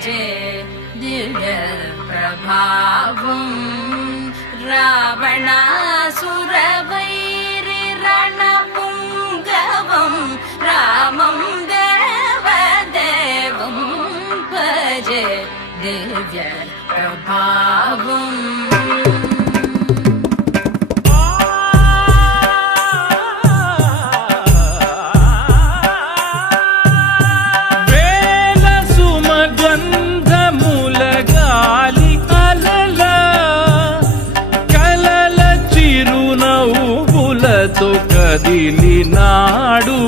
భజే దివ్య ప్రభావం రావణాసురవైరి రణపుంగవం రామం దేవదేవం భజే దివ్య ప్రభావం కదిలినాడు